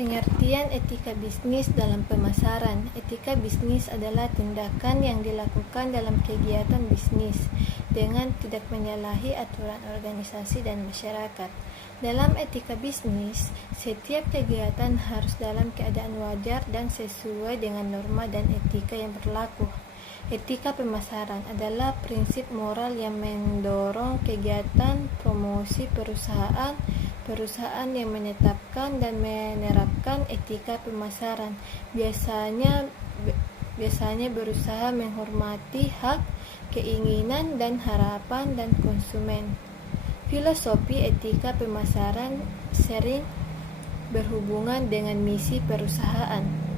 Pengertian etika bisnis dalam pemasaran. Etika bisnis adalah tindakan yang dilakukan dalam kegiatan bisnis dengan tidak menyalahi aturan organisasi dan masyarakat. Dalam etika bisnis, setiap kegiatan harus dalam keadaan wajar dan sesuai dengan norma dan etika yang berlaku. Etika pemasaran adalah prinsip moral yang mendorong kegiatan promosi perusahaan yang menetapkan dan menerapkan etika pemasaran biasanya berusaha menghormati hak, keinginan, dan harapan dan konsumen. Filosofi etika pemasaran sering berhubungan dengan misi perusahaan.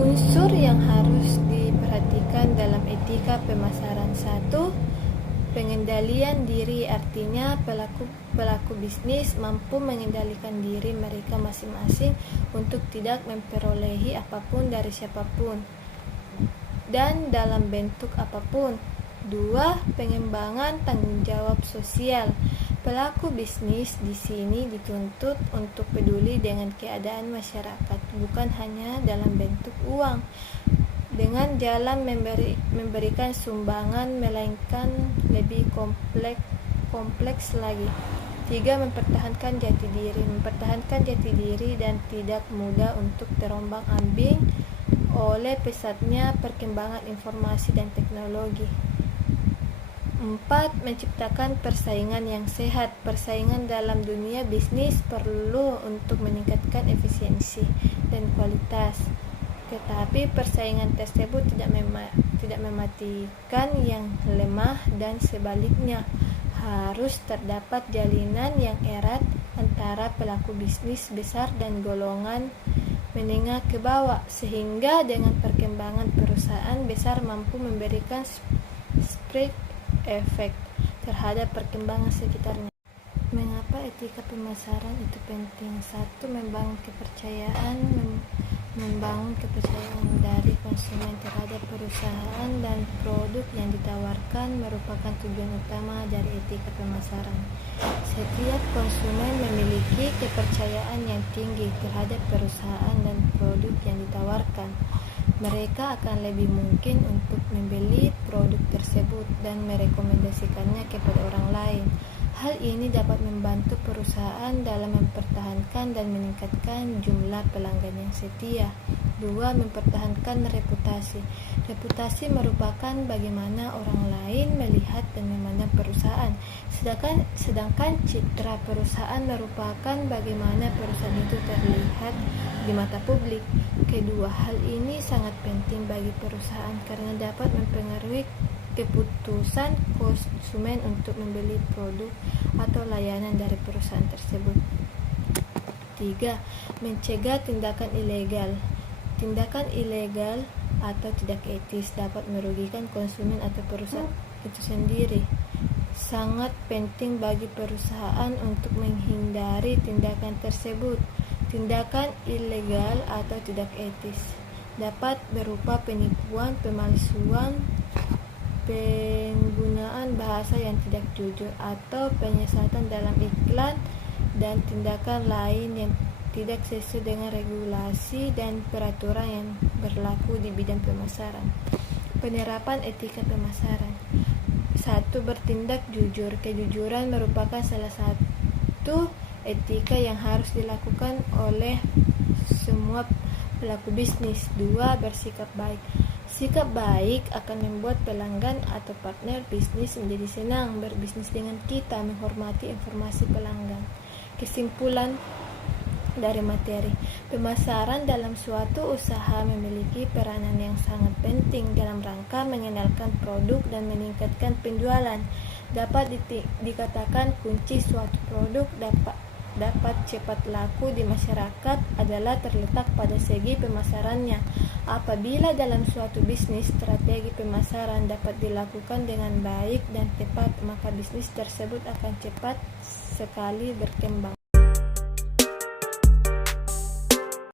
Unsur yang harus diperhatikan dalam etika pemasaran. 1. Pengendalian diri, artinya pelaku bisnis mampu mengendalikan diri mereka masing-masing untuk tidak memperolehi apapun dari siapapun dan dalam bentuk apapun. 2. Pengembangan tanggung jawab sosial. Pelaku bisnis di sini dituntut untuk peduli dengan keadaan masyarakat, bukan hanya dalam bentuk uang dengan jalan memberikan sumbangan, melainkan lebih kompleks lagi. 3. Mempertahankan jati diri dan tidak mudah untuk terombang-ambing oleh pesatnya perkembangan informasi dan teknologi. 4. Menciptakan persaingan yang sehat. Persaingan dalam dunia bisnis perlu untuk meningkatkan efisiensi dan kualitas. Tetapi persaingan tersebut tidak mematikan yang lemah, dan sebaliknya harus terdapat jalinan yang erat antara pelaku bisnis besar dan golongan menengah ke bawah, sehingga dengan perkembangan perusahaan besar mampu memberikan spread efek terhadap perkembangan sekitarnya. Mengapa etika pemasaran itu penting? 1. Membangun kepercayaan dari konsumen terhadap perusahaan dan produk yang ditawarkan merupakan tujuan utama dari etika pemasaran. Setiap konsumen memiliki kepercayaan yang tinggi terhadap perusahaan dan produk yang ditawarkan. Mereka akan lebih mungkin untuk membeli produk tersebut dan merekomendasikannya kepada orang lain. Hal ini dapat membantu perusahaan dalam mempertahankan dan meningkatkan jumlah pelanggan yang setia. 2. Mempertahankan reputasi. Reputasi merupakan bagaimana orang lain melihat dan memandang perusahaan, sedangkan citra perusahaan merupakan bagaimana perusahaan itu terlihat di mata publik. Kedua hal ini sangat penting bagi perusahaan karena dapat mempengaruhi keputusan konsumen untuk membeli produk atau layanan dari perusahaan tersebut. 3. Mencegah tindakan ilegal. Tindakan ilegal atau tidak etis dapat merugikan konsumen atau perusahaan itu sendiri. Sangat penting bagi perusahaan untuk menghindari tindakan tersebut. Tindakan ilegal atau tidak etis dapat berupa penipuan, pemalsuan, penggunaan bahasa yang tidak jujur, atau penyesatan dalam iklan, dan tindakan lain yang tidak sesuai dengan regulasi dan peraturan yang berlaku di bidang pemasaran. Penerapan etika pemasaran. 1. Bertindak jujur. Kejujuran merupakan salah satu etika yang harus dilakukan oleh semua pelaku bisnis. 2. Bersikap baik. Sikap baik akan membuat pelanggan atau partner bisnis menjadi senang berbisnis dengan kita, menghormati informasi pelanggan. Kesimpulan dari materi, pemasaran dalam suatu usaha memiliki peranan yang sangat penting dalam rangka mengenalkan produk dan meningkatkan penjualan. Dapat dikatakan kunci suatu produk dapat cepat laku di masyarakat adalah terletak pada segi pemasarannya. Apabila dalam suatu bisnis strategi pemasaran dapat dilakukan dengan baik dan tepat, maka bisnis tersebut akan cepat sekali berkembang.